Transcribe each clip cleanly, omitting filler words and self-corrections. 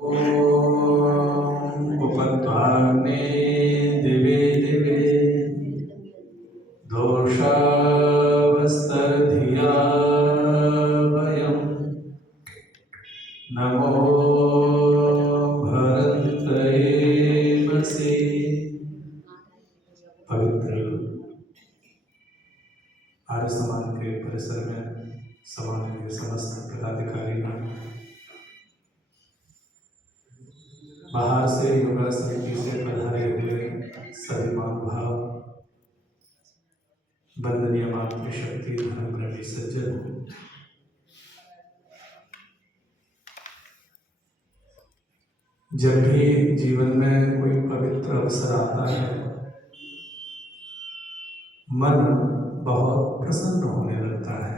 ॐ उपत्वाग्ने दिवे दिवे दोषावस्तर्धिया वयं नमो भरतयेमसि। पवित्र आर्य समाज के परिसर में समाज के समस्त पदाधिकारीगण, बाहर से योगा समिति से पधारे हुए सभी महानुभाव, वंदनीय मातृशक्ति धर्मप्रेमी सज्जन, जब भी जीवन में कोई पवित्र अवसर आता है, मन बहुत प्रसन्न होने लगता है।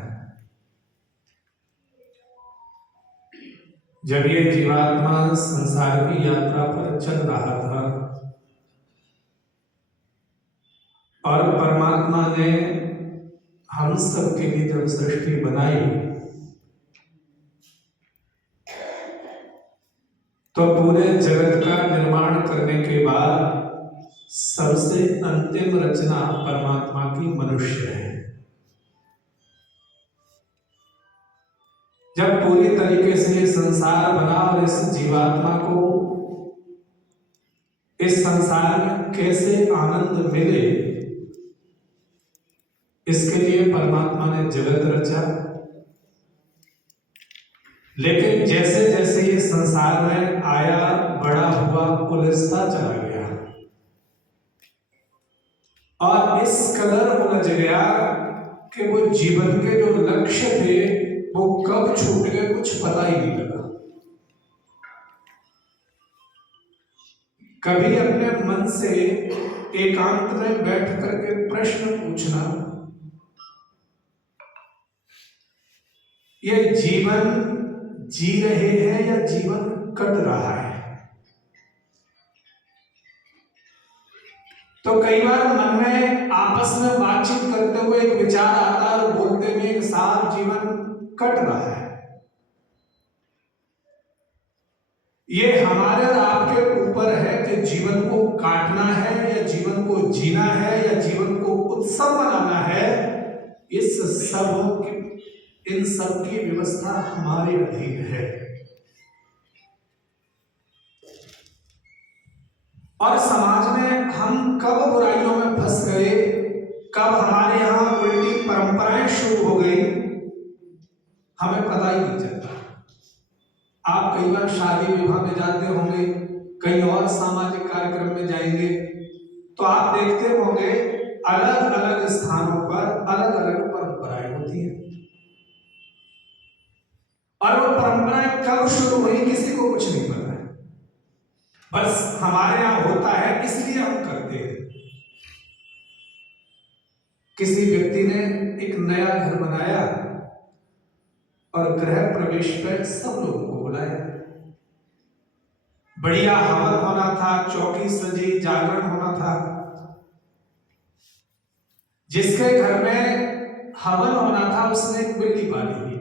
जब ये जीवात्मा संसार की यात्रा पर चल रहा था और परमात्मा ने हम सब के लिए जब सृष्टि बनाई तो पूरे जगत का निर्माण करने के बाद सबसे अंतिम रचना परमात्मा की मनुष्य है। जब पूरी तरीके से ये संसार बना और इस जीवात्मा को इस संसार में कैसे आनंद मिले, इसके लिए परमात्मा ने जगत रचा। लेकिन जैसे जैसे ये संसार में आया, बड़ा हुआ, उलझता चला गया और इस कदर उलझ गया कि वो जीवन के जो लक्ष्य थे वो कब छूट गए कुछ पता ही नहीं लगा। कभी अपने मन से एकांत में बैठ करके प्रश्न पूछना, ये जीवन जी रहे हैं या जीवन कट रहा है? तो कई बार मन में आपस में बातचीत करते हुए एक विचार आता है और बोलते हुए साफ जीवन कट रहा है। ये हमारे और आपके ऊपर है कि जीवन को काटना है या जीवन को जीना है या जीवन को उत्सव मनाना है। इन सब की व्यवस्था हमारे अधीन है। और समाज में हम कब बुराइयों में फंस गए, कब हमारे यहां उल्टी परंपराएं शुरू हो गई, हमें पता ही नहीं चलता। आप कई बार शादी विवाह में जाते होंगे, कई और सामाजिक कार्यक्रम में जाएंगे तो आप देखते होंगे अलग अलग स्थानों पर अलग अलग परंपराएं होती हैं। और वो परंपराएं कब शुरू हुई किसी को कुछ नहीं पता है, बस हमारे यहां होता है इसलिए हम करते हैं। किसी व्यक्ति ने एक नया घर बनाया और गृह प्रवेश पर सब लोगों को बुलाया। बढ़िया हवन होना था, चौकी सजी, जागरण होना था। जिसके घर में हवन होना था उसने एक बिल्ली पाली हुई थी।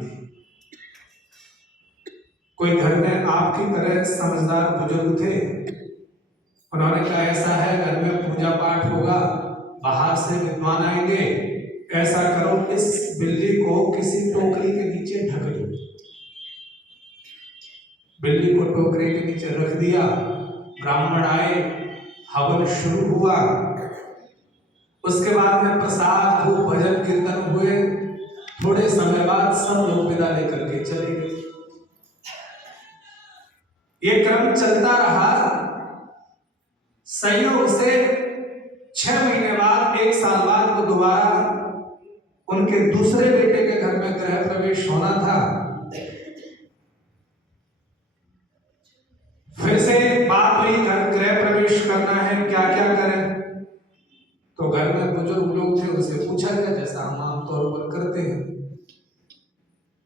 कोई घर में आपकी तरह समझदार बुजुर्ग थे, उन्होंने कहा ऐसा है घर में पूजा पाठ होगा, बाहर से विद्वान आएंगे, ऐसा करो इस बिल्ली को किसी टोकरी के नीचे ढक दो। बिल्ली को टोकरी के नीचे रख दिया, ब्राह्मण आए, हवन शुरू हुआ। उसके बाद में प्रसाद, धूप, भजन कीर्तन हुए। थोड़े समय बाद सब लोग विदा लेकर के चले गए। ये क्रम चलता रहा। संयोग से 6 महीने बाद, 1 साल बाद वो दोबारा उनके दूसरे बेटे के घर में गृह प्रवेश होना था। फिर से बात हुई घर गृह प्रवेश करना है, क्या क्या करें। तो घर में बुजुर्ग लोग थे, उनसे पूछा गया जैसा हम आमतौर पर करते हैं।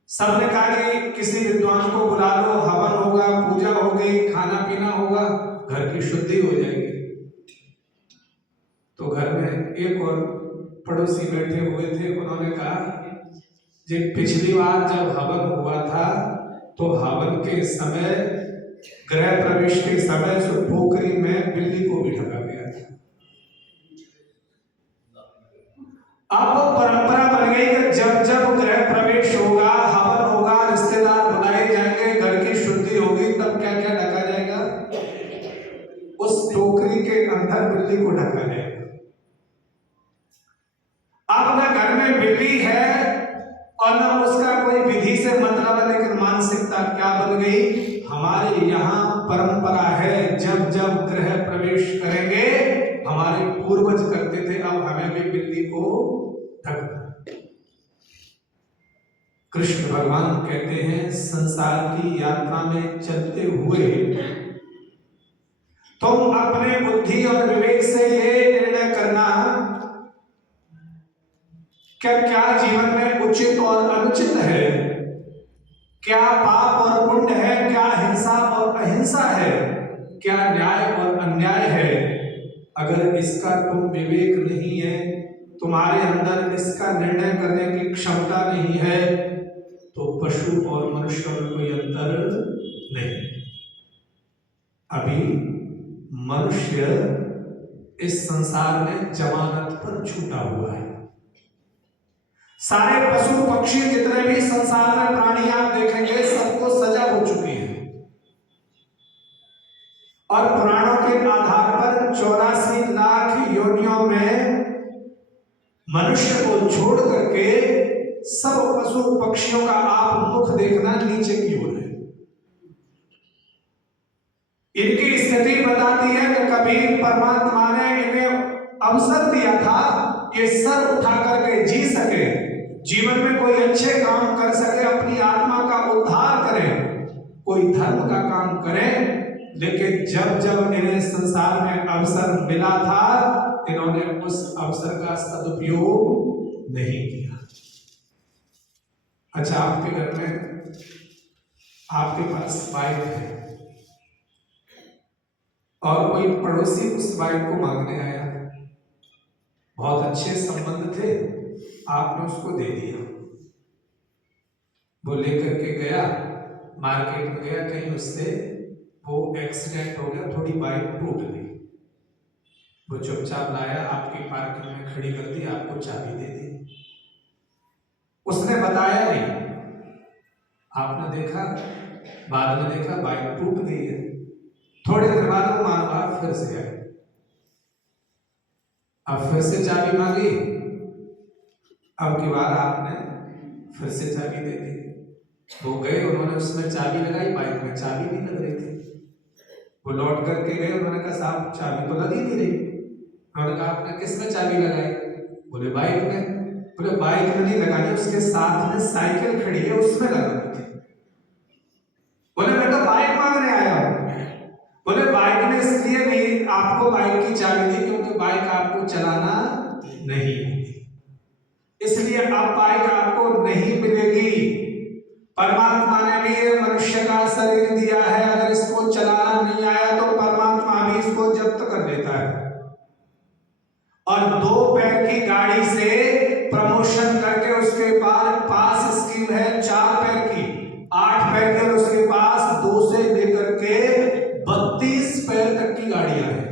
सबने कहा कि किसी विद्वान को बुला लो, हवन होगा, पूजा होगी, खाना पीना होगा, घर की शुद्धि हो जाएगी। तो घर में एक और पड़ोसी बैठे हुए थे, उन्होंने कहा जी पिछली बार जब हवन हुआ था तो हवन के समय गृह प्रवेश के समय उस पोखरी में बिल्ली को भी ढका गया था। अब परंपरा बन गई कि जब जब गृह प्रवेश होगा, हवन होगा, रिश्तेदार बुलाए जाएंगे, घर की शुद्धि होगी, तब क्या क्या ढका जाएगा? उस टोकरी के अंदर बिल्ली को ढका जाएगा। अब ना घर में बिल्ली है और ना उसका कोई विधि से मतलब है, लेकिन मानसिकता क्या बन गई? हमारे यहाँ परंपरा है, जब जब गृह प्रवेश करेंगे, हमारे पूर्वज करते थे, अब हमें भी बिल्ली को ढकना। कृष्ण भगवान कहते हैं, संसार की यात्रा में चलते हुए तुम अपने बुद्धि और विवेक से ये निर्णय करना क्या क्या जीवन में उचित और अनुचित है, क्या पाप और पुण्य है, क्या हिंसा और अहिंसा है, क्या न्याय और अन्याय है। अगर इसका तुम विवेक नहीं है, तुम्हारे अंदर इसका निर्णय करने की क्षमता नहीं है, तो पशु और मनुष्य में कोई अंतर नहीं। अभी मनुष्य इस संसार में जमानत पर छूटा हुआ है। सारे पशु पक्षी जितने भी संसार में प्राणी आप देखेंगे, सबको सजा हो चुकी है और पुराणों के आधार पर 84 लाख योनियों में मनुष्य को छोड़ करके सब पशु पक्षियों का आप मुख देखना नीचे की ओर है। इनकी स्थिति बताती है कि कभी परमात्मा ने इन्हें अवसर दिया था ये सर उठा करके जी सके, जीवन में कोई अच्छे काम कर सके, अपनी आत्मा का उद्धार करें, कोई धर्म का काम करें। लेकिन जब जब इन्हें संसार में अवसर मिला था, इन्होंने उस अवसर का सदुपयोग नहीं किया। अच्छा, आपके घर में आपके पास बाइक है और कोई पड़ोसी उस बाइक को मांगने आया, बहुत अच्छे संबंध थे, आपने उसको दे दिया। वो लेकर के गया, मार्केट में गया, कहीं उससे वो एक्सीडेंट हो गया, थोड़ी बाइक टूट गई। वो चुपचाप लाया, आपकी पार्किंग में खड़ी कर दी, आपको चाबी दे दी। उसने बताया नहीं, आपने देखा, बाद में देखा बाइक टूट गई है। थोड़े दिन बाद वो मानव फिर से आए, अब फिर से चाबी मांगी, अब की बार आपने फिर से चाबी दे दी। वो गए, उन्होंने उसमें चाबी लगाई, बाइक में चाबी नहीं लग रही थी। वो लौट करके गए, उन्होंने कहा साहब चाबी तो लगी नहीं रही। उन्होंने कहा आपने किस में चाबी लगाई? बोले बाइक में। बोले बाइक में नहीं लगानी, उसके साथ में साइकिल खड़ी है, उसमें लगानी थी। बोले मैं तो बाइक मांगने आया हूं। बोले बाइक ने इसलिए भी आपको बाइक की चाबी दी क्योंकि बाइक आपको चलाना नहीं आती, इसलिए अब बाइक आपको नहीं मिलेगी। परमात्मा ने भी ये मनुष्य का शरीर दिया है, अगर इसको चलाना नहीं आया तो परमात्मा भी इसको जब्त कर देता है और 2 पैर की गाड़ी से प्रमोशन करके उसके पास स्कीम है 4 पैर की, 8 पैर की, और उसके पास 2 से लेकर के 32 पैर तक की गाड़ियां हैं।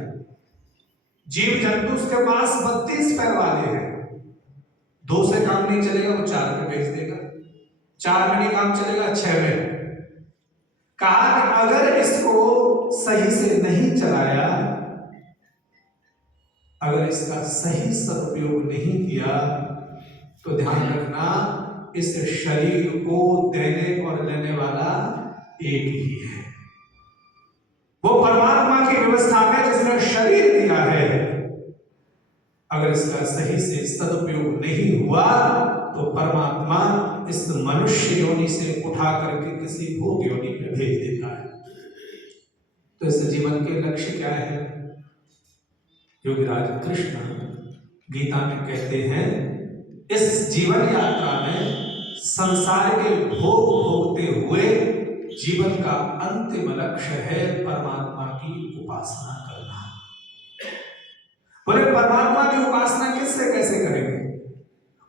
जीव जंतु उसके पास 32 पैर वाले हैं। 2 से काम नहीं चलेगा, वो 4 पे भेज देगा, 4 में नहीं काम चलेगा, 6 में। कहा कि अगर इसको सही से नहीं चलाया, अगर इसका सही सदुपयोग नहीं किया, तो ध्यान रखना इस शरीर को देने और लेने वाला एक ही है, वो परमात्मा की व्यवस्था में जिसने शरीर दिया है। अगर इसका सही से सदुपयोग नहीं हुआ तो परमात्मा इस मनुष्य योनि से उठा करके किसी भोग योनि में भेज देता है। तो इस जीवन के लक्ष्य क्या है? योगीराज कृष्ण गीता में कहते हैं, इस जीवन यात्रा में संसार के भोग भोगते हुए जीवन का अंतिम लक्ष्य है परमात्मा की उपासना करना। बोले परमात्मा की उपासना किससे कैसे करेंगे?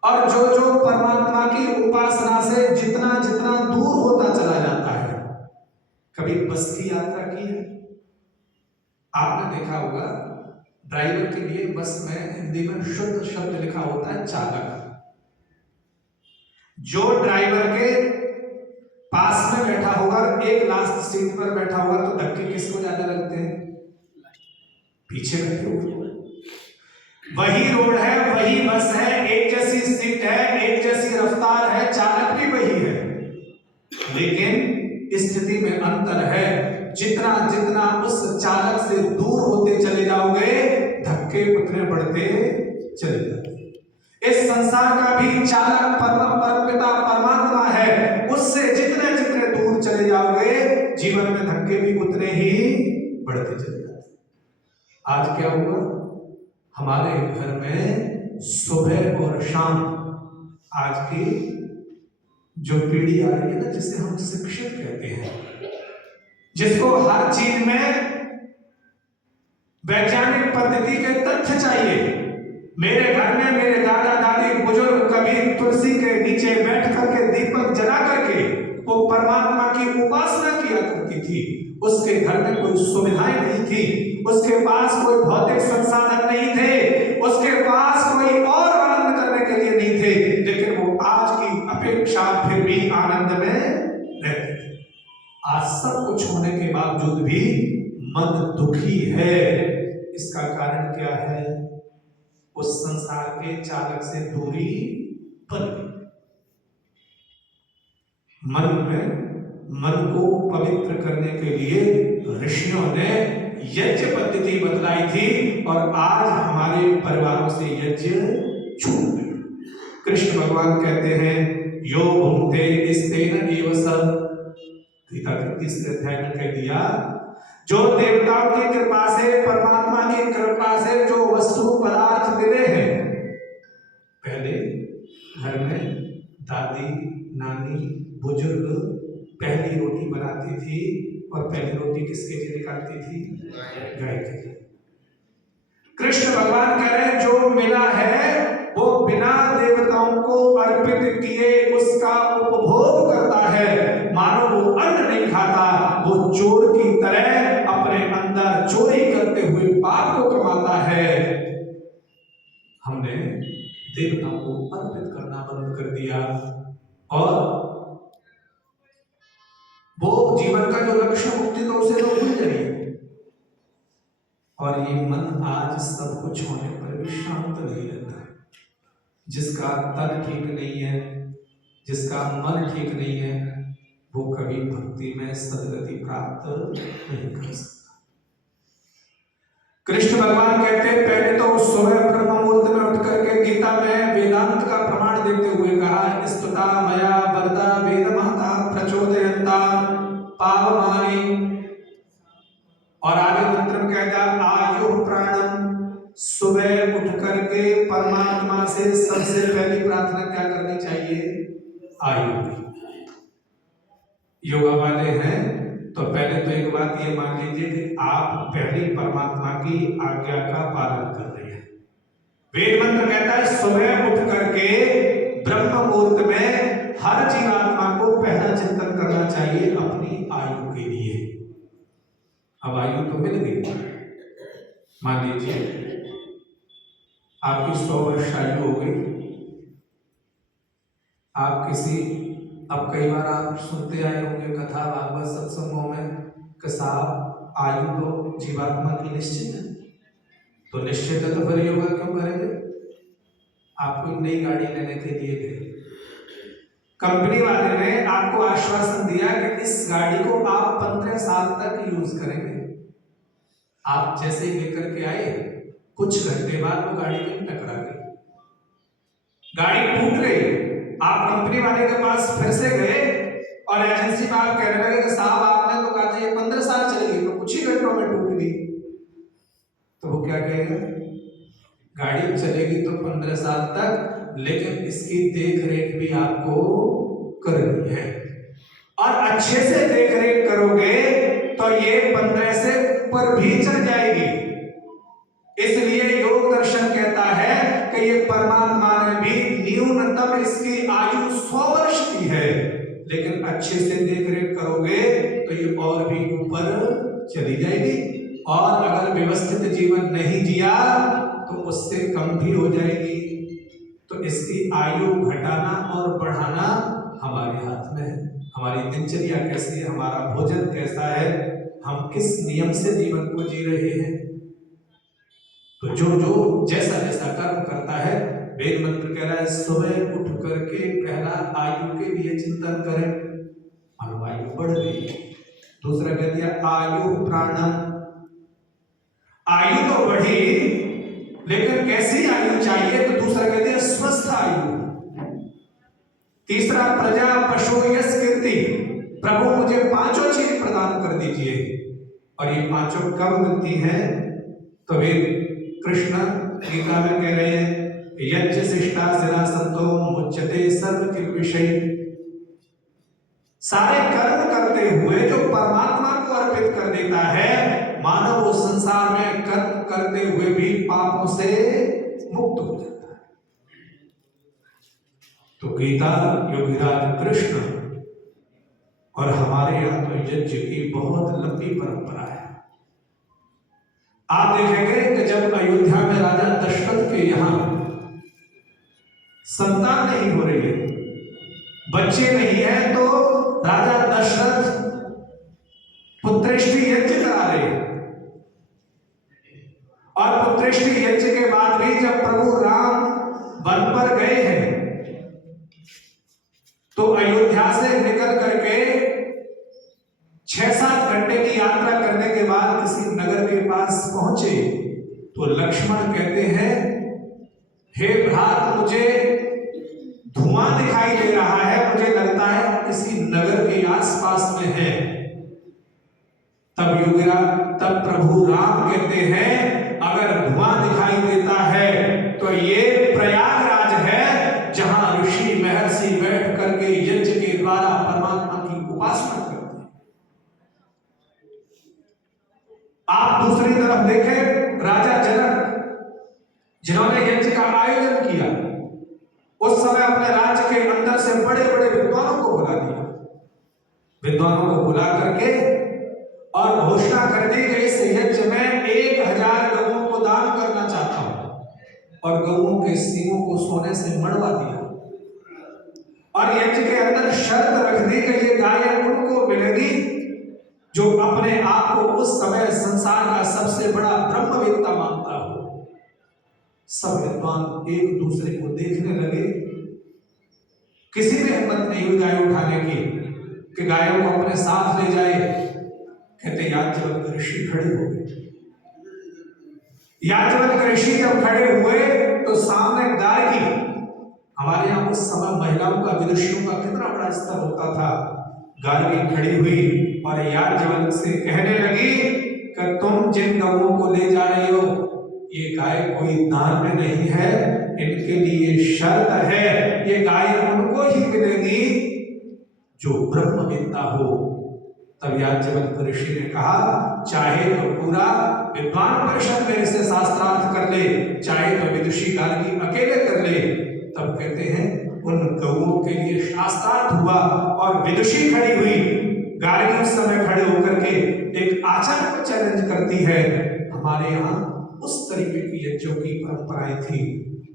और जो जो परमात्मा की उपासना से जितना जितना दूर होता चला जाता है, कभी बस की यात्रा की है? आपने देखा होगा ड्राइवर के लिए बस में हिंदी में शुद्ध शब्द लिखा होता है चालक। जो ड्राइवर के पास में बैठा होगा, एक लास्ट सीट पर बैठा होगा, तो धक्के किसको ज्यादा लगते हैं? पीछे बैठे हुए। वही रोड है, वही बस है, एक जैसी सीट है, एक जैसी रफ्तार है, चालक भी वही है, लेकिन स्थिति में अंतर है। जितना जितना उस चालक से दूर होते चले जाओगे, धक्के उतने बढ़ते चले जाते। इस संसार का भी चालक परमपिता परमात्मा है, उससे जितने जितने दूर चले जाओगे, जीवन में धक्के भी उतने ही बढ़ते चले जाते। आज क्या हुआ? हमारे घर में सुबह और शाम, आज की जो पीढ़ी आ रही है ना, जिसे हम शिक्षित कहते हैं, जिसको हर चीज में वैज्ञानिक पद्धति के तथ्य चाहिए। मेरे घर में मेरे दादा दादी बुजुर्ग कभी तुलसी के नीचे बैठ करके दीपक जला करके वो परमात्मा की उपासना किया करती थी। उसके घर में कोई सुविधाएं नहीं थी, उसके पास कोई भौतिक संसाधन नहीं थे, उसके पास कोई और आनंद करने के लिए नहीं थे, लेकिन वो आज की अपेक्षा फिर भी आनंद में रहते थे। आज सब कुछ होने के बावजूद भी मन दुखी है। इसका कारण क्या है? उस संसार के चालक से दूरी बन गई। मन को पवित्र करने के लिए ऋषियों ने यज्ञ पद्धति बतलाई थी, और आज हमारे परिवारों से यज्ञ छूट गए। कृष्ण भगवान कहते हैं, यो भुंक्ते स्तेन एव स, गीता के तीसरे अध्याय में कह दिया, जो देवताओं की कृपा से, परमात्मा की कृपा से जो वस्तु पदार्थ मिले हैं, पहले घर में दादी नानी बुजुर्ग पहली रोटी बनाती थी, और पहली रोटी किसके लिए निकालती थी? गाय के लिए। कृष्ण भगवान कह रहे हैं, जो मिला है वो बिना देवताओं को अर्पित किए उसका उपभोग करता है। मानो वो अन्न नहीं खाता, वो चोर की तरह अपने अंदर चोरी करते हुए पाप को कमाता है। हमने देवताओं को अर्पित करना बंद कर दिया, और वो जीवन का जो लक्ष्य मुक्ति तो उसे तो भूल जाइए। और ये मन आज सब कुछ होने पर भी शांत नहीं रहता। जिसका तन ठीक नहीं है, जिसका मन ठीक नहीं है, वो कभी भक्ति में सदगति प्राप्त नहीं कर सकता। कृष्ण भगवान कहते हैं, पहले तो सुबह ब्रह्म मुहूर्त में उठ करके गीता में वेदांत का प्रमाण देते हुए कहा, स्तुता मया वरदा वेद महता प्रचोदयन्ता पावमानि, और आगे मंत्र में कहता, आयु प्राणम। सुबह उठ करके परमात्मा से सबसे पहली प्रार्थना क्या करनी चाहिए? आयु। योगा वाले हैं तो पहले तो एक बात ये मान लीजिए कि आप पहली परमात्मा की आज्ञा का पालन कर रहे हैं। वेद मंत्र कहता है, सुबह उठ करके ब्रह्म मुहूर्त में हर जीवात्मा को पहला चिंतन करना चाहिए अपनी आयु के लिए। अब आयु तो मिल गई, मान लीजिए आपकी 100 वर्ष आयु हो गई। आप किसी, अब कई बार आप सुनते आए होंगे कथा भागवत सत्संगों में कि साहब आयु तो जीवात्मा की निश्चित है, तो निश्चित है तो फिर योगा क्यों करेंगे? आप कोई नई गाड़ी लेने के लिए गए, कंपनी वाले ने आपको आश्वासन दिया कि इस गाड़ी को आप 15 साल तक यूज करेंगे। आप जैसे ही लेकर के आए, कुछ घंटे बाद वो गाड़ी कहीं टकरा गई, गाड़ी टूट गई। आप कंपनी वाले के पास फिर से गए और एजेंसी में आप कहने लगे कि साहब आपने तो कहा था ये 15 साल चलेगी, तो कुछ ही घंटों में टूट गई। तो वो क्या कहेगा? गाड़ी चलेगी तो 15 साल तक, लेकिन इसकी देख रेख भी आपको करनी है, और अच्छे से देख रेख करोगे तो ये 15 से ऊपर भी चल जाएगी। इसलिए योग दर्शन कहता है कि ये परमात्मा ने भी न्यूनतम इसकी आयु 100 वर्ष की है, लेकिन अच्छे से देख रेख करोगे तो तो ये और भी ऊपर चली जाएगी, और अगर व्यवस्थित जीवन नहीं जिया तो उससे कम भी हो जाएगी। तो इसकी आयु घटाना और बढ़ाना हमारे हाथ में है। हमारी दिनचर्या कैसी है, हमारा भोजन कैसा है, हम किस नियम से जीवन को जी रहे हैं। तो जो जो जैसा जैसा कर्म करता है, वेद मंत्र कह रहा है सुबह उठ करके पहला आयु के लिए चिंतन करें, आयु बढ़ गई। दूसरा कह दिया आयु प्राणम, आयु तो बढ़ी लेकिन कैसी आयु चाहिए, तो दूसरा कह दिया स्वस्थ आयु। तीसरा प्रजा पशु यश कीर्ति, प्रभु मुझे पांचों चीज प्रदान कर दीजिए। और ये पांचों कब मिलती हैं, तो वे कृष्ण गीता में कह रहे हैं यज्ञ शिष्टा सिरा संतो मुच्यते सर्व किल विषय। सारे कर्म करते हुए जो परमात्मा को अर्पित कर देता है, मानव उस संसार में कर्म करते हुए भी पापों से मुक्त हो जाता है। तो गीता योगीराज कृष्ण और हमारे यहाँ तो यज्ञ की बहुत लंबी परंपरा है। आप देखेंगे कि जब अयोध्या में राजा दशरथ के यहाँ संतान नहीं हो रही है, बच्चे नहीं है, तो राजा दशरथ पुत्रेष्टि यज्ञ करा रहे हैं। और पुत्रेष्टि यज्ञ के बाद भी जब प्रभु राम वन पर गए हैं, तो अयोध्या से निकल करके 6-7 घंटे की यात्रा करने के बाद किसी नगर के पास पहुंचे, तो लक्ष्मण कहते हैं हे भ्रात, मुझे धुआं दिखाई दे रहा है, मुझे लगता है किसी नगर के आसपास में है। तब प्रभु राम कहते हैं अगर धुआं दिखाई देता है तो ये प्रयागराज है, जहां ऋषि महर्षि बैठ करके यज्ञ के द्वारा परमात्मा की उपासना करते हैं। आप दूसरी तरफ देखें, राजा जनक जिन्होंने यज्ञ का आयोजन किया, उस समय अपने राज्य के अंदर से बड़े बड़े विद्वानों को बुला दिया, विद्वानों को बुला करके और घोषणा कर दी कि इस यज्ञ में 1000 गऊओं को दान करना चाहता हूं, और गऊओं के सींगों को सोने से मढ़वा दिया। और यज्ञ के अंदर शर्त रख दी कि ये गाय उनको मिलेगी जो अपने आप को उस समय संसार का सबसे बड़ा ब्रह्मवेत्ता मानता हो। सब विद्वान एक दूसरे को देखने लगे, किसी ने हिम्मत नहीं हुई गाय उठाने की कि गायों को अपने साथ ले जाए। कहते याज्ञवल्क्य ऋषि खड़े हो गए। याज्ञवल्क्य ऋषि जब खड़े हुए तो सामने गाय की, हमारे यहाँ उस समय महिलाओं का, विदुषियों का कितना बड़ा स्तर होता था, गाय की खड़ी हुई और याज्ञवल्क्य से कहने लगी कि तुम जिन गऊओं को ले जा रहे हो, ये गाय कोई दान में नहीं है, इनके लिए शर्त है, ये गाय उनको ही मिलेगी जो ब्रह्मवेत्ता हो। तब याज्ञवल्क्य ऋषि ने कहा चाहे तो पूरा विद्वान परिषद मेरे से शास्त्रार्थ कर ले, चाहे तो विदुषी गार्गी अकेले कर ले। तब कहते हैं उन गऊओं के लिए शास्त्रार्थ हुआ और विदुषी खड़ी हुई। गार्गी उस समय खड़े होकर के एक आचार्य को चैलेंज करती है। हमारे यहाँ उस तरीके की यज्ञों की परंपराएं थी।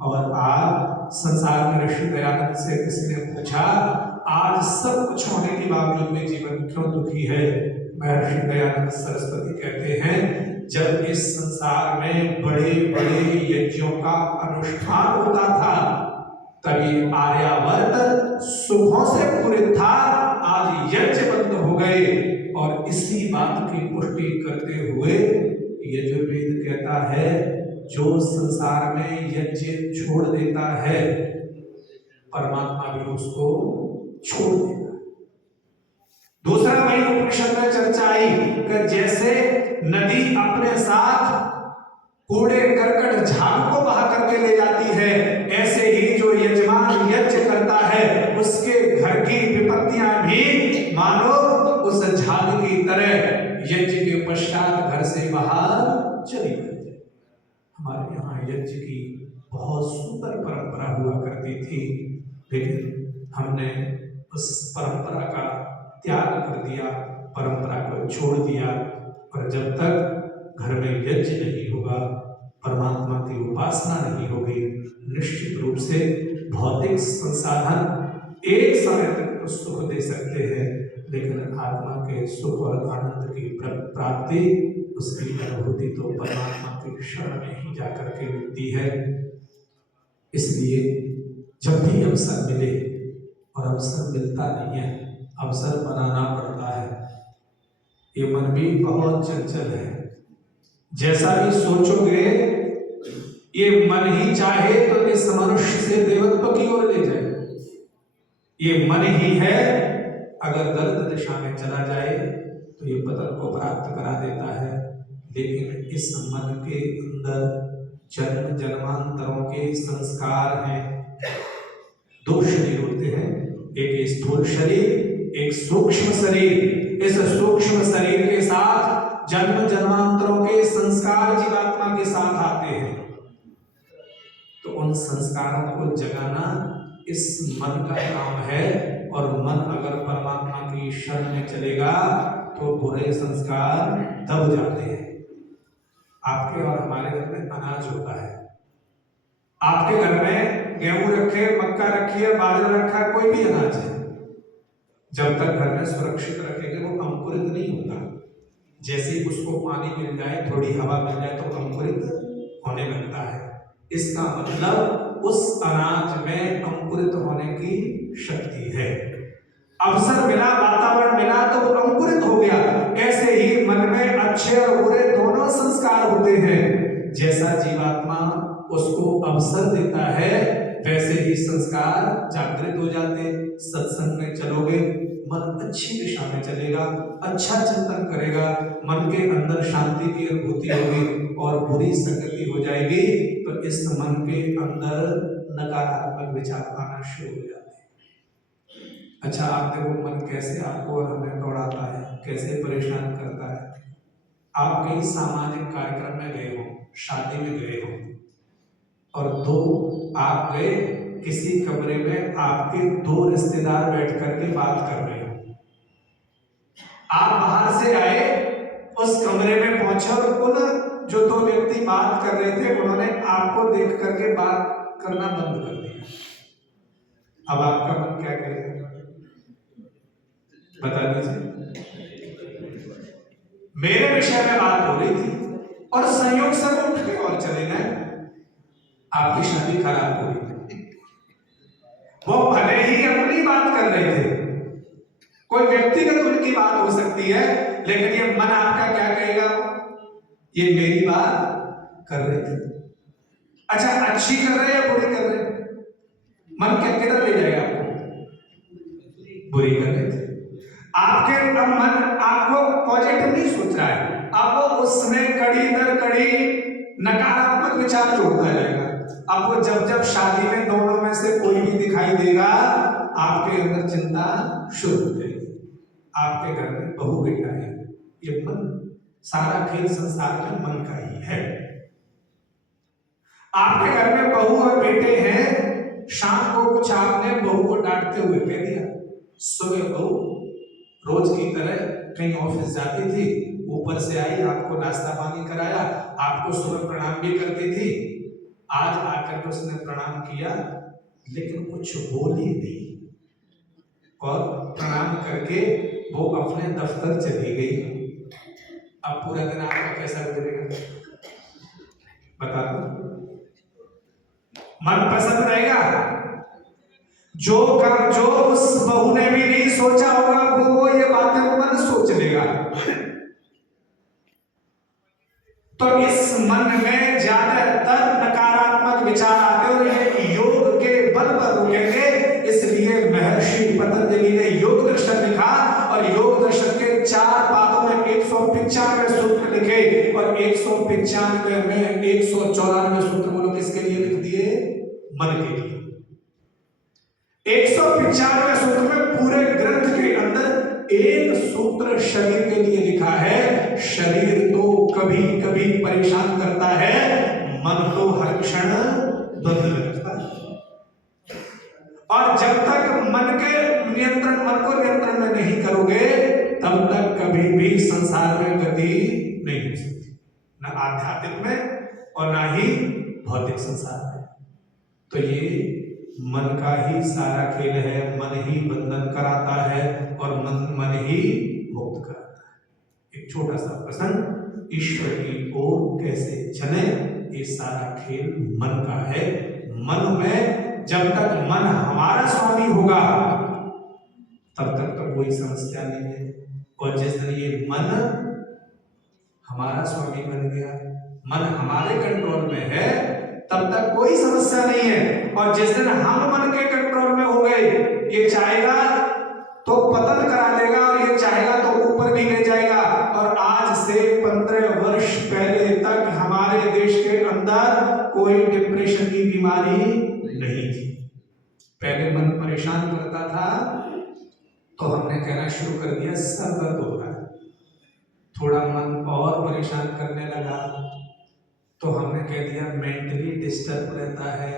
और आज संसार में ऋषि दयानंद से किसी ने पूछा आज सब कुछ होने के बावजूद में जीवन क्यों दुखी है? महर्षि दयानंद सरस्वती कहते हैं जब इस संसार में बड़े बड़े यज्ञों का अनुष्ठान होता था तभी आर्यावर्त सुखों से पूरित था, आज यज्ञ बंद हो गए। और इसी बात की पुष्टि करते हुए यजुर्वेद कहता है जो संसार में यज्ञ छोड़ देता है परमात्मा भी उसको छोड़ देगा। दूसरा वही उपनिषद में चर्चा आई कि जैसे नदी अपने साथ कूड़े करकट झाग को बहा करके ले जाती है, ऐसे ही जो यजमान यज्ञ करता है उसके घर की विपत्तियां भी मानो उस झाग की तरह यज्ञ के पश्चात घर से बाहर चली जाती है। हमारे यहाँ यज्ञ की बहुत सुंदर परंपरा हुआ करती थी, लेकिन हमने उस परंपरा का त्याग कर दिया। परंपरा को छोड़ दिया। और जब तक घर में यज्ञ नहीं होगा, परमात्मा की उपासना नहीं होगी, निश्चित रूप से भौतिक संसाधन एक समय तक तो सुख दे सकते हैं, लेकिन आत्मा के सुख और आनंद की प्राप्ति, उसकी अनुभूति तो परमात्मा के शरण में ही जाकर के मिलती है। इसलिए जब भी अवसर मिले, और अवसर मिलता नहीं है, अवसर बनाना पड़ता है। ये मन भी बहुत चंचल है, जैसा भी सोचोगे ये मन ही चाहे तो इस मनुष्य से देवत्व की ओर ले जाए। ये मन ही है, अगर गलत दिशा में चला जाए तो ये पतन को प्राप्त करा देता है। लेकिन इस मन के अंदर जन्म जन्मांतरों के संस्कार हैं। दो शरीर होते हैं, एक स्थूल शरीर, एक सूक्ष्म शरीर। इस सूक्ष्म शरीर के साथ जन्म जन्मांतरों के संस्कार जीवात्मा के साथ आते हैं। तो उन संस्कारों को जगाना इस मन का काम है। और मन अगर परमात्मा की शरण में चलेगा तो बुरे संस्कार दब जाते हैं। आपके और हमारे घर में अनाज होता है, आपके घर में गेहूं रखे, मक्का रखी है, बाजरा रखा है, कोई भी अनाज है, जब तक घर में सुरक्षित रखेंगे वो अंकुरित नहीं होता। जैसे ही उसको पानी मिल जाए, थोड़ी हवा मिल जाए तो अंकुरित होने लगता है। इसका मतलब उस अनाज में अंकुरित होने की शक्ति है। अवसर मिला, वातावरण मिला तो वो अंकुरित हो गया। ऐसे ही मन में अच्छे और बुरे दोनों संस्कार होते हैं। जैसा जीवात्मा उसको अवसर देता है, वैसे ही संस्कार जागृत हो जाते। सत्संग में चलोगे, मन अच्छी दिशा में चलेगा, अच्छा चिंतन करेगा, मन के अंदर शांति की अनुभूति होगी। और बुरी संगति हो जाएगी तो इस मन के अंदर नकारात्मक विचार आना शुरू हो जाते हैं। अच्छा, आप देखो मन कैसे आपको और हमें दौड़ाता है, कैसे परेशान करता है। आप कहीं सामाजिक कार्यक्रम में गए हो, शादी में गए हो, और आप गए किसी कमरे में, आपके दो रिश्तेदार बैठ करके बात कर रहे हो। आप बाहर से आए, उस कमरे में पहुंचे और उन जो दो व्यक्ति बात कर रहे थे उन्होंने आपको देख करके बात करना बंद कर दिया। अब आपका मन क्या करेगा, बता दीजिए। मेरे विषय में बात हो रही थी और संयोग से वो उठ के और चले गए, आपकी शादी खराब हो गई। वो भले ही अपनी बात कर रहे थे, कोई व्यक्तिगत उनकी बात हो सकती है, लेकिन ये मन आपका क्या कहेगा, ये मेरी बात कर रहे थे। अच्छा, अच्छी कर रहे हैं या बुरी कर रहे हैं? मन क्या किधर ले जाएगा आपको? बुरी कर रहे थे। आपके मन आपको पॉजिटिव नहीं सोच रहा है, आपको उसमें कड़ी दर कड़ी नकारात्मक विचार जोड़ता जाएगा। आपको जब जब शादी में दोनों में से कोई भी दिखाई देगा, आपके अंदर चिंता शुरू हो जाएगी। आपके घर में बहू बेटा है, ये मन, सारा खेल संसार में मन का ही है। आपके घर में बहू और बेटे हैं, शाम को कुछ आपने बहू को डांटते हुए कह दिया। सुबह बहू रोज की तरह कहीं ऑफिस जाती थी, ऊपर से आई, आपको नाश्ता पानी कराया, आपको सुबह प्रणाम भी करती थी। आज आकर के उसने प्रणाम किया लेकिन कुछ बोली नहीं, और प्रणाम करके वो अपने दफ्तर चली गई। अब पूरा दिन आपका कैसा गुजरेगा, बता दो? मन पसंद रहेगा? जो उस बहू ने भी नहीं सोचा होगा वो ये बातें मन सोच लेगा। तो इस मन में ज्यादातर नकारात्मक विचार आते हैं और ये योग के बल पर रुकेंगे। इसलिए महर्षि पतंजलि ने योग दर्शन लिखा, और योग दर्शन के 4 पादों में 195 सूत्र लिखे, और 195 में 194 सूत्र बोलो किसके लिए लिख दिए? मन के लिए। 195 सूत्र में पूरे ग्रंथ के अंदर एक सूत्र शरीर के लिए लिखा है। शरीर तो कभी कभी परेशान करता है, मन तो हर क्षण बदल रखता है। और जब तक मन को नियंत्रण में नहीं करोगे, तब तक कभी भी संसार में गति नहीं हो सकती, न आध्यात्मिक में और ना ही भौतिक संसार में। तो ये मन का ही सारा खेल है, मन ही बंधन कराता है और मन ही मुक्त कराता है। एक छोटा सा प्रसंग, ईश्वर की ओर कैसे चले, ये सारा खेल मन का है। मन में जब तक मन हमारा स्वामी होगा तब तक तो कोई समस्या नहीं है, और जिस दिन ये मन हमारा स्वामी बन गया, मन हमारे कंट्रोल में है, तब तक कोई समस्या नहीं है। और जिस दिन हम मन के कंट्रोल में हो गए, ये चाहेगा तो पतन करा देगा और ये चाहेगा तो ऊपर भी ले जाएगा। और आज से 15 वर्ष पहले तक हमारे देश के अंदर कोई डिप्रेशन की बीमारी नहीं थी। पहले मन परेशान करता था तो हमने कहना शुरू कर दिया सर दर्द हो रहा है। थोड़ा मन और परेशान करने लगा तो हमने कह दिया मेंटली डिस्टर्ब रहता है,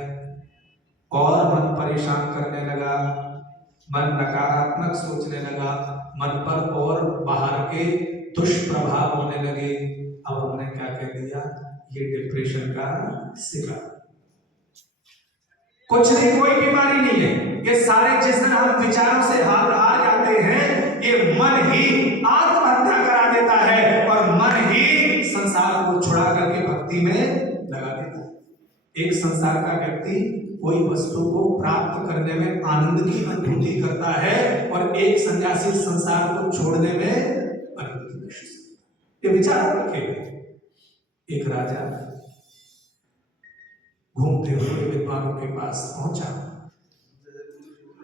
और मन परेशान करने लगा, मन नकारात्मक सोचने लगा, मन पर और बाहर के दुष्प्रभाव होने लगे। अब हमने क्या कह दिया, ये डिप्रेशन का शिकार। कुछ नहीं, कोई बीमारी नहीं है, ये सारे जिस दिन हम विचारों से हार जाते हैं, ये मन ही आत्महत्या करा देता है और मन ही संसार को छुड़ा करके भक्ति में लगा देता है। एक संसार का व्यक्ति कोई वस्तु को प्राप्त करने में आनंद की अनुभूति करता है और एक सन्यासी संसार को छोड़ने में अनुभूति महसूस करता है। ये विचार रखे। एक राजा घूमते हुए विद्वानों के पास पहुंचा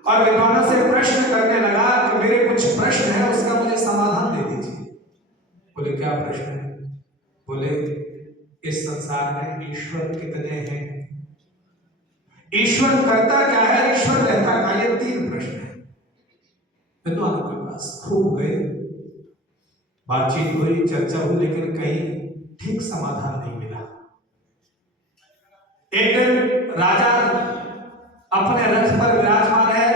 और विद्वानों से प्रश्न करने लगा कि मेरे कुछ प्रश्न है, उसका मुझे समाधान दे दीजिए। बोले क्या प्रश्न है? बोले इस संसार में ईश्वर कितने हैं, ईश्वर करता क्या है, ईश्वर रहता क्या? ये 3 प्रश्न है। विद्वानों के पास खूब गए, बातचीत हुई, चर्चा हुई, लेकिन कहीं ठीक समाधान नहीं मिला। एक दिन राजा अपने रथ पर विराजमान है,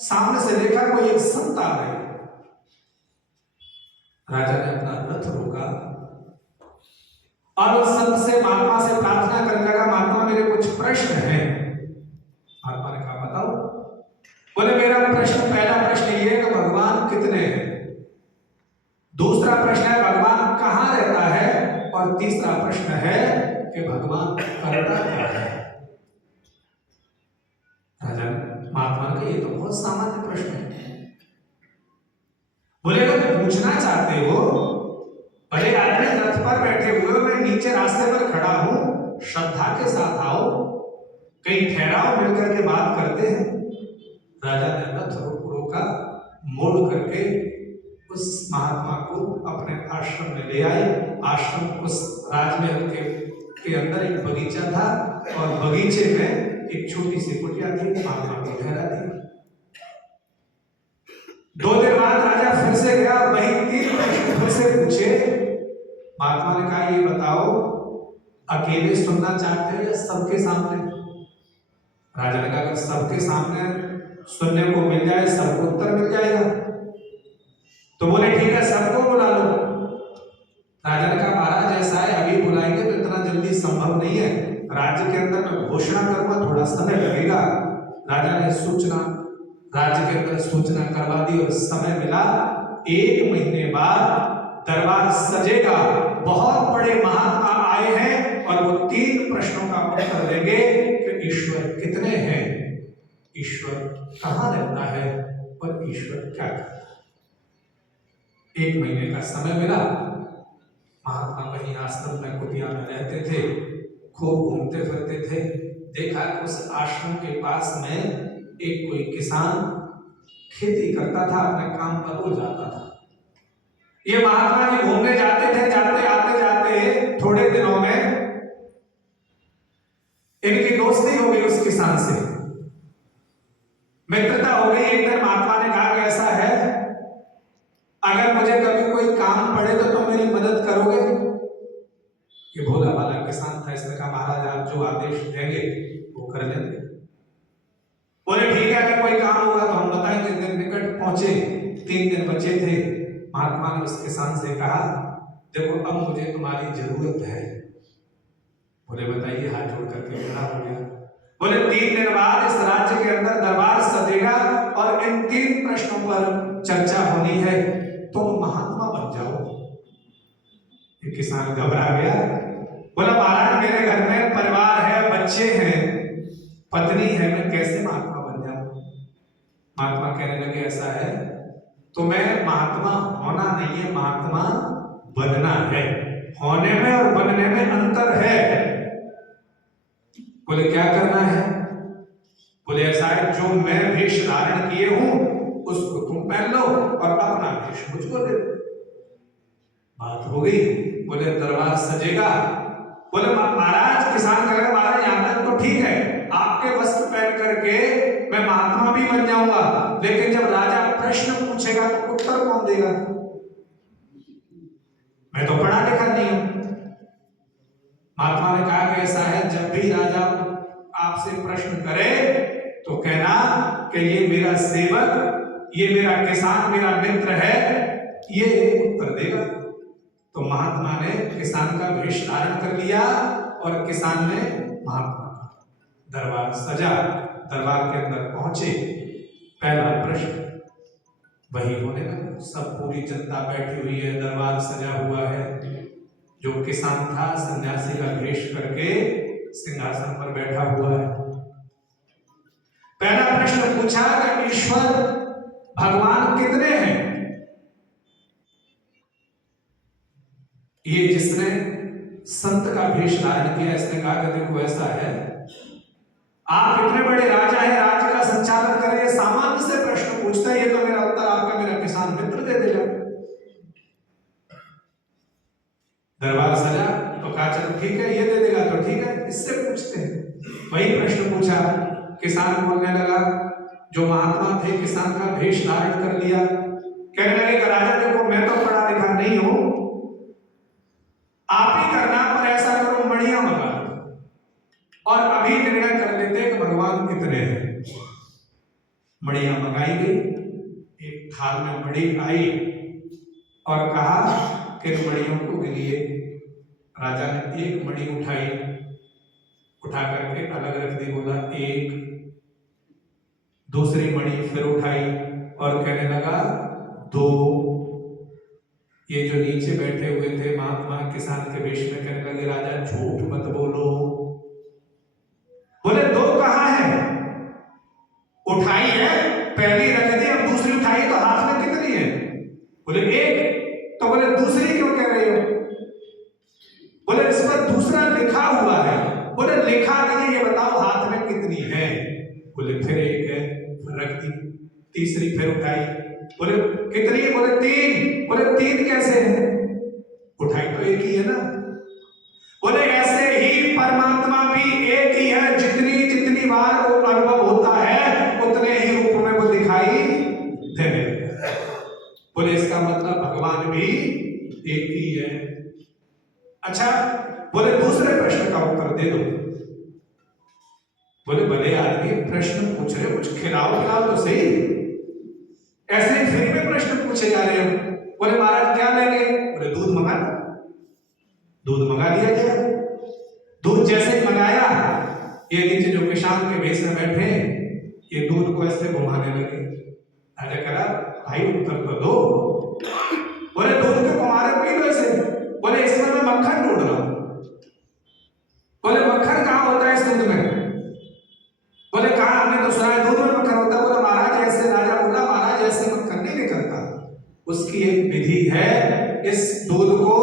सामने से देखा कोई एक संत आ रहे। राजा ने अपना रथ रोका और उस संत से, महात्मा से प्रार्थना करने लगा, महात्मा मेरे कुछ प्रश्न हैं। महात्मा ने कहा बताओ। बोले मेरा प्रश्न, पहला प्रश्न ये है कि भगवान कितने हैं, दूसरा प्रश्न है भगवान कहाँ रहता है, और तीसरा प्रश्न है कि भगवान करता क्या है। राजा महात्मा का ये तो बहुत सामान्य प्रश्न है। बोले अगर पूछना चाहते हो, भले आदमी रथ पर बैठे हुए, मैं नीचे रास्ते पर खड़ा हूं, श्रद्धा के साथ आओ, कहीं ठहराओ, मिलकर के बात करते हैं। राजा ने रथ रोका, मोड़ करके उस महात्मा को अपने आश्रम में ले आए। आश्रम उस राजमहल के अंदर एक बगीचा था और बगीचे में एक छोटी सी कुटिया थी, महात्मा को ठहरा दिया। 2 दिन बाद राजा फिर से गया, वही 3 प्रश्न फिर से पूछे। महात्मा ने कहा ये बताओ अकेले सुनना चाहते हो या सबके सामने? राजा ने कहा अगर सबके सामने सुनने को मिल जाए, सबको उत्तर मिल जाएगा। तो बोले ठीक है, सबको बुला लो। राजा ने कहा महाराज ऐसा है, अभी बुलाएंगे तो इतना जल्दी संभव नहीं है, राज्य के अंदर मैं घोषणा करूंगा, थोड़ा समय लगेगा। राजा ने राज्य के अंदर सूचना करवा दी और समय मिला। 1 महीने बाद दरबार सजेगा, बहुत बड़े महात्मा आए हैं और वो 3 प्रश्नों का उत्तर देंगे कि ईश्वर कितने हैं, ईश्वर कहाँ रहता है और ईश्वर क्या करता है। 1 महीने का समय मिला। महात्मा कहीं आश्रम में कुटिया में रहते थे, खूब घूमते फिरते थे। देखा कि उस आश्रम के पास में एक कोई किसान खेती करता था, अपने काम पर वो जाता था। ये महात्मा जी घूमने जाते थे, आते जाते थोड़े दिनों में इनकी दोस्ती हो गई उस किसान से, मित्रता हो गई। एक दिन महात्मा ने कहा कि ऐसा है, अगर मुझे कभी कोई काम पड़े तो तुम मेरी मदद करोगे? ये भोला भाला किसान था, इसने कहा महाराज आप जो आदेश देंगे वो कर लेंगे। बोले ठीक है, अगर कोई काम होगा तो हम बताएंगे। दिन निकट पहुंचे, 3 दिन बचे थे। महात्मा ने उस किसान से कहा, देखो अब मुझे तुम्हारी जरूरत है। बोले बताइए, हाथ जोड़ करके खड़ा हो गया। बोले 3 दिन बाद इस राज्य के अंदर दरबार सजेगा और इन 3 प्रश्नों पर चर्चा होनी है, तुम महात्मा बन जाओ। ये किसान घबरा गया, बोला महाराज मेरे घर में परिवार है, बच्चे हैं, पत्नी है, मैं कैसे महात्मा बन जाऊं। महात्मा कहने लगे ऐसा है, तुम्हें महात्मा होना नहीं है, महात्मा बनना है। होने में और बनने में अंतर है। बोले क्या करना है। बोले ऐसा है, जो मैं वेश धारण किए हूं उसको तुम पहन लो और अपना वेश मुझको दे दो। बात हो गई। बोले दरबार सजेगा। बोले महाराज, किसान कहेगा महाराज यहां तक तो ठीक है, आपके वस्त्र पहन करके मैं महात्मा भी बन जाऊंगा, लेकिन जब राजा प्रश्न पूछेगा तो उत्तर कौन देगा, मैं तो पढ़ा लिखा नहीं हूं। महात्मा ने कहा कि ऐसा है, जब भी राजा आपसे प्रश्न करे तो कहना कि ये मेरा सेवक, ये मेरा किसान, मेरा मित्र है, ये उत्तर देगा। तो महात्मा ने किसान का वेश धारण कर लिया और किसान ने महात्मा का। दरबार सजा, दरबार के अंदर पहुंचे, पहला प्रश्न वही होने लगा। सब पूरी जनता बैठी हुई है, दरबार सजा हुआ है। जो किसान था सन्यासी का वेश करके सिंहासन पर बैठा हुआ है। पहला प्रश्न पूछा कि ईश्वर भगवान कितने हैं। ये जिसने संत का वेश धारण किया, इसने कहा कि देखो ऐसा है, आप इतने बड़े राजा हैं, राज्य का संचालन कर रहे हैं, सामान्य से प्रश्न पूछता है, ये तो मेरा उत्तर आपका मेरा किसान मित्र दे देगा। दरबार सजा तो कहा चलो ठीक है, ये दे देगा तो ठीक है, इससे पूछते हैं। वही प्रश्न पूछा, किसान बोलने लगा, जो महात्मा थे किसान का वेश धारण कर लिया, कहने लगे कि राजा देखो मैं तो पढ़ा लिखा नहीं हूं, आप ही करना, पर ऐसा करो मणियां मंगा लो और अभी निर्णय कर लेते हैं कि भगवान कितने हैं। मणियां मंगाई गई, एक थाल में मणि आई और कहा कि मणियों को गिनिए। राजा ने एक मणि उठाई, उठा करके अलग रख दी, बोला 1। दूसरी मणि फिर उठाई और कहने लगा 2। ये जो नीचे बैठे हुए थे महात्मा किसान के वेश में कहने लगे, राजा झूठ मत बोलो। बोले 2 कहां है। उठाई है, पहली रख दी, अब दूसरी उठाई तो हाथ में कितनी है। बोले 1। तो बोले दूसरी क्यों कह रहे हो। बोले इस पर दूसरा लिखा हुआ है। बोले लिखा नहीं, ये बताओ हाथ में कितनी है। बोले फिर 1 है, रख दी। तीसरी फिर उठाई, बोले कितनी। बोले 3। बोले 3 कैसे है, उठाई तो 1 ही है ना। बोले ऐसे ही परमात्मा भी एक ही है, जितनी जितनी बार वो अनुभव होता है उतने ही रूप में वो दिखाई देने लगता है। बोले इसका मतलब भगवान भी एक ही है। अच्छा, बोले दूसरे प्रश्न का उत्तर दे दो। बोले भले आदमी प्रश्न पूछ रहे हो, कुछ खिलाओ तो सही, ऐसे ही फ्री में प्रश्न पूछे जा रहे हो। बोले महाराज क्या लेंगे। बोले दूध मंगा लो। दूध मंगा दिया गया। दूध जैसे ही मंगाया, ये नीचे जो किसान के वेश में बैठे ये दूध को ऐसे घुमाने लगे। राजा कहा भाई उत्तर तो दो। बोले दूध को घुमा रहे पी लो ऐसे। बोले इसमें मैं मक्खन ढूंढ रहा हूं। बोले मक्खन कहां होता है इस दूध में। बोले कहा हमने तो सुना है दूध में मक्खन होता है। बोले महाराज ऐसे, राजा बोला महाराज ऐसे मक्खन नहीं निकलता, उसकी एक विधि है। इस दूध को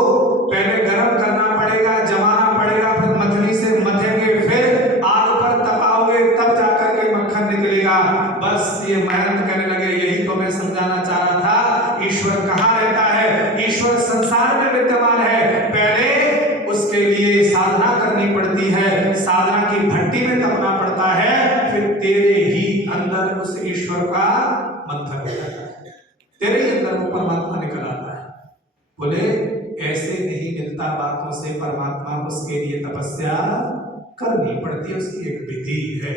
पहले गर्म करना पड़ेगा, जमाना पड़ेगा, फिर मथनी से मथेंगे, फिर आग पर तपाओगे, तब जाकर के मक्खन निकलेगा। बस ये मेहनत करने लगे। यही तो मैं समझाना चाह रहा था, ईश्वर कहाँ रहता है। ईश्वर संसार में विद्यमान है, पहले उसके लिए साधना करनी पड़ती है, साधना की भट्टी में तपना पड़ता है, फिर तेरे ही अंदर उस ईश्वर का मंथन हो जाता है, तेरे ही अंदर वो परमात्मा निकल आता है। बोले ऐसे नहीं मिलता बातों से परमात्मा, उसके लिए तपस्या करनी पड़ती है, उसकी एक विधि है।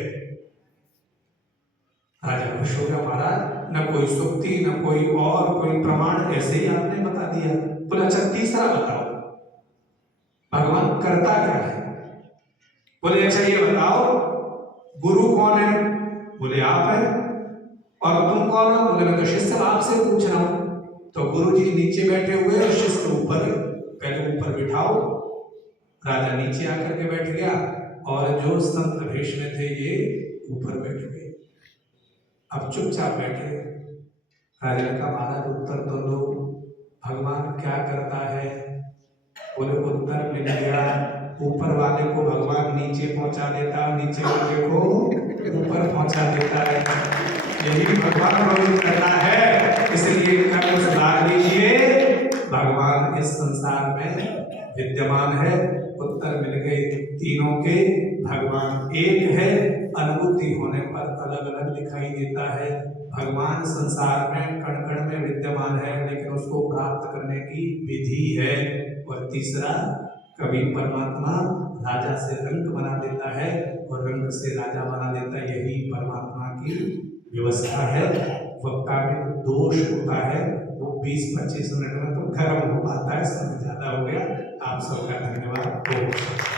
राजा खुश हो गया, महाराज न कोई सुक्ति न कोई और कोई प्रमाण, ऐसे ही आपने बता दिया। बोले अच्छा तीसरा बताओ, भगवान करता क्या है? बोले अच्छा ये बताओ, गुरु कौन है? बोले आप हैं। और तुम कौन हो? बोले मैं तो शिष्य आपसे पूछ रहा हूं। तो गुरु जी नीचे बैठे हुए और शिष्य ऊपर, पहले ऊपर बिठाओ। राजा नीचे आकर के बैठ गया और जो संत भेष में थे ये ऊपर बैठ गए। अब चुपचाप बैठे। राजा ने कहा महाराज उत्तर तो दो, भगवान क्या करता है? बोले उत्तर मिल गया, ऊपर वाले को भगवान नीचे पहुंचा देता, नीचे वाले को ऊपर पहुंचा देता है। यही भगवान रोज करता है, इसलिए कर्म सुधार लीजिए। भगवान इस संसार में विद्यमान है। उत्तर मिल गए तीनों के, भगवान एक है, अनुभूति होने पर अलग अलग दिखाई देता है। भगवान संसार में कण कण में विद्यमान है, लेकिन उसको प्राप्त करने की विधि है। और तीसरा, कभी परमात्मा राजा से रंग बना देता है और रंग से राजा बना देता है। यही परमात्मा की व्यवस्था है। वक्ता में दोष होता है, वो 20-25 मिनट में तो गर्म हो पाता है, समय ज्यादा हो गया। आप सबका धन्यवाद।